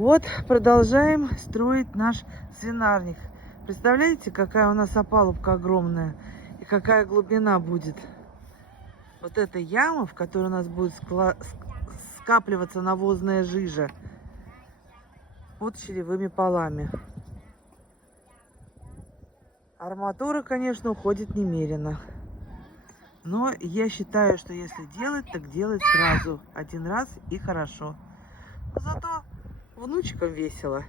Вот продолжаем строить наш свинарник. Представляете, какая у нас опалубка огромная и какая глубина будет. Вот эта яма, в которой у нас будет скапливаться навозная жижа под щелевыми полами. Арматура, конечно, уходит немерено. Но я считаю, что если делать, так делать сразу. Один раз и хорошо. Зато внучкам весело.